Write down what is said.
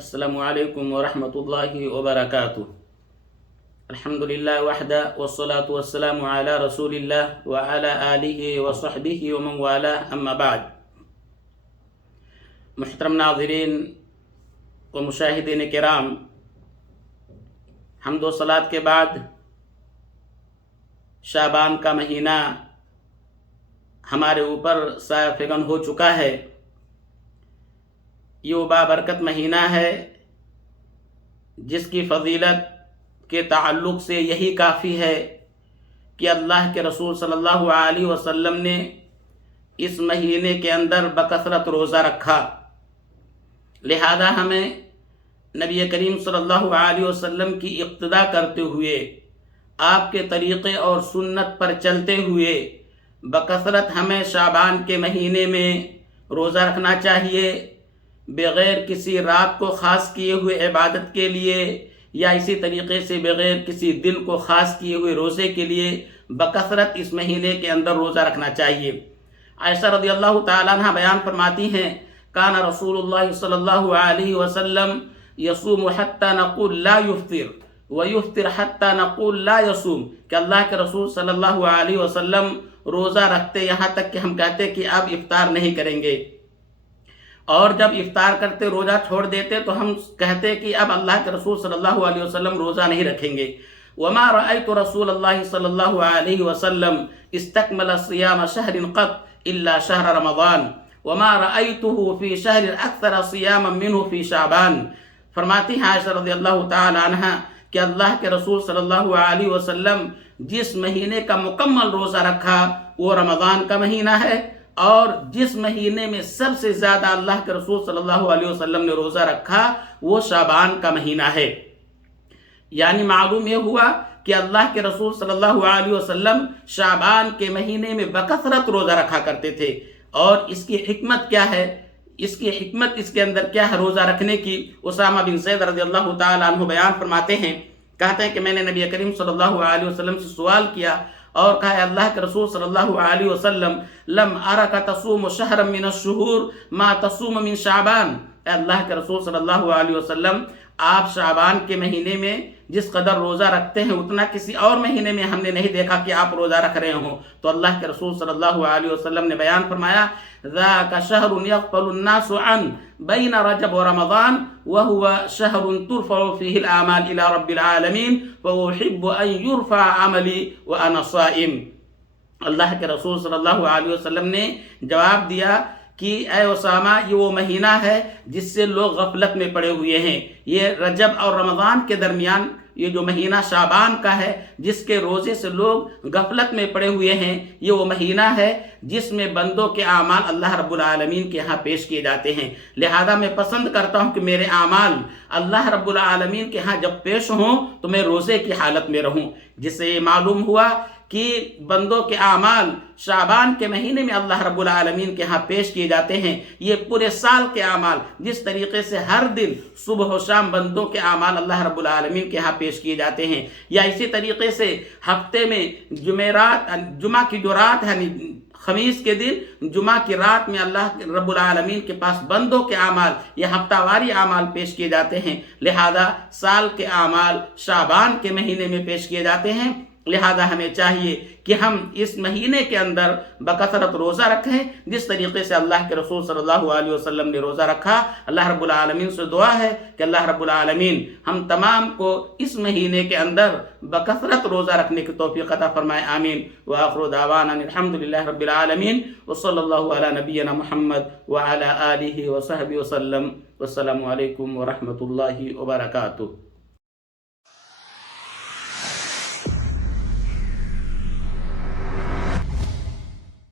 السلام علیکم ورحمۃ اللہ وبرکاتہ۔ الحمدللہ وحدہ والصلاة والسلام علی رسول اللہ وعلی آلہ وصحبہ ومن والاه اما بعد۔ محترم ناظرین و مشاہدین کرام، حمد و صلوات کے بعد شعبان کا مہینہ ہمارے اوپر سایہ فگن ہو چکا ہے۔ یہ وہ بابرکت مہینہ ہے جس کی فضیلت کے تعلق سے یہی کافی ہے کہ اللہ کے رسول صلی اللہ علیہ وسلم نے اس مہینے کے اندر بکثرت روزہ رکھا، لہذا ہمیں نبی کریم صلی اللہ علیہ وسلم کی اقتداء کرتے ہوئے، آپ کے طریقے اور سنت پر چلتے ہوئے بکثرت ہمیں شعبان کے مہینے میں روزہ رکھنا چاہیے، بغیر کسی رات کو خاص کیے ہوئے عبادت کے لیے یا اسی طریقے سے بغیر کسی دن کو خاص کیے ہوئے روزے کے لیے بکثرت اس مہینے کے اندر روزہ رکھنا چاہیے۔ عائشہ رضی اللہ تعالیٰ عنہ بیان فرماتی ہیں، کان رسول اللہ صلی اللہ علیہ وسلم یصوم حتی نقول لا یفطر ویفطر حتی نقول لا یصوم، کہ اللہ کے رسول صلی اللہ علیہ وسلم روزہ رکھتے یہاں تک کہ ہم کہتے کہ اب افطار نہیں کریں گے، اور جب افطار کرتے روزہ چھوڑ دیتے تو ہم کہتے کہ اب اللہ کے رسول صلی اللہ علیہ وسلم روزہ نہیں رکھیں گے۔ وما رأيت رسول اللہ صلی اللہ علیہ وسلم استکمل صیام شہر قط الا شہر رمضان وما رأيته في شہر اکثر صیاما منه في شعبان۔ فرماتی ہیں عائشہ رضی اللہ تعالی عنہ کہ اللہ کے رسول صلی اللہ علیہ وسلم جس مہینے کا مکمل روزہ رکھا وہ رمضان کا مہینہ ہے، اور جس مہینے میں سب سے زیادہ اللہ کے رسول صلی اللہ علیہ وسلم نے روزہ رکھا وہ شعبان کا مہینہ ہے۔ یعنی معلوم یہ ہوا کہ اللہ کے رسول صلی اللہ علیہ وسلم شعبان کے مہینے میں بکثرت روزہ رکھا کرتے تھے، اور اس کی حکمت کیا ہے، اس کی حکمت اس کے اندر کیا ہے روزہ رکھنے کی؟ اسامہ بن زید رضی اللہ تعالیٰ عنہ بیان فرماتے ہیں، کہتے ہیں کہ میں نے نبی کریم صلی اللہ علیہ وسلم سے سوال کیا اور کہا ہے اللہ کے رسول صلی اللہ علیہ وسلم لم ارک تصوم شہرا من الشہور ما تصوم من شعبان، اے اللہ کے رسول صلی اللہ علیہ وسلم آپ شعبان کے مہینے میں جس قدر روزہ رکھتے ہیں اتنا کسی اور مہینے میں ہم نے نہیں دیکھا کہ آپ روزہ رکھ رہے ہوں۔ تو اللہ کے رسول صلی اللہ علیہ وسلم نے بیان فرمایا، ذاک شہر یغفل الناس عن بین رجب و رمضان وہو شہر ترفع فیہ الاعمال الی رب العالمین واحب ان یرفع عملی وانا صائم۔ اللہ کے رسول صلی اللہ علیہ وسلم نے جواب دیا کہ اے اسامہ، یہ وہ مہینہ ہے جس سے لوگ غفلت میں پڑے ہوئے ہیں۔ یہ رجب اور رمضان کے درمیان یہ جو مہینہ شعبان کا ہے جس کے روزے سے لوگ غفلت میں پڑے ہوئے ہیں، یہ وہ مہینہ ہے جس میں بندوں کے اعمال اللہ رب العالمین کے ہاں پیش کیے جاتے ہیں۔ لہذا میں پسند کرتا ہوں کہ میرے اعمال اللہ رب العالمین کے ہاں جب پیش ہوں تو میں روزے کی حالت میں رہوں، جس سے یہ معلوم ہوا کہ بندوں کے اعمال شعبان کے مہینے میں اللہ رب العالمین کے ہاں پیش کیے جاتے ہیں۔ یہ پورے سال کے اعمال جس طریقے سے ہر دن صبح و شام بندوں کے اعمال اللہ رب العالمین کے ہاں پیش کیے جاتے ہیں، یا اسی طریقے سے ہفتے میں جمعہ کی جو رات ہے، خمیس کے دن جمعہ کی رات میں اللہ رب العالمین کے پاس بندوں کے اعمال یا ہفتہ واری اعمال پیش کیے جاتے ہیں۔ لہذا سال کے اعمال شعبان کے مہینے میں پیش کیے جاتے ہیں، لہذا ہمیں چاہیے کہ ہم اس مہینے کے اندر بکثرت روزہ رکھیں جس طریقے سے اللہ کے رسول صلی اللہ علیہ وسلم نے روزہ رکھا۔ اللہ رب العالمین سے دعا ہے کہ اللہ رب العالمین ہم تمام کو اس مہینے کے اندر بکثرت روزہ رکھنے کی توفیق عطا فرمائے، آمین۔ وآخر دعوانا الحمدللہ رب العالمین وصلی اللہ علی نبینا محمد وعلی آلہ وصحبہ وسلم۔ والسلام علیکم ورحمۃ اللہ وبرکاتہ۔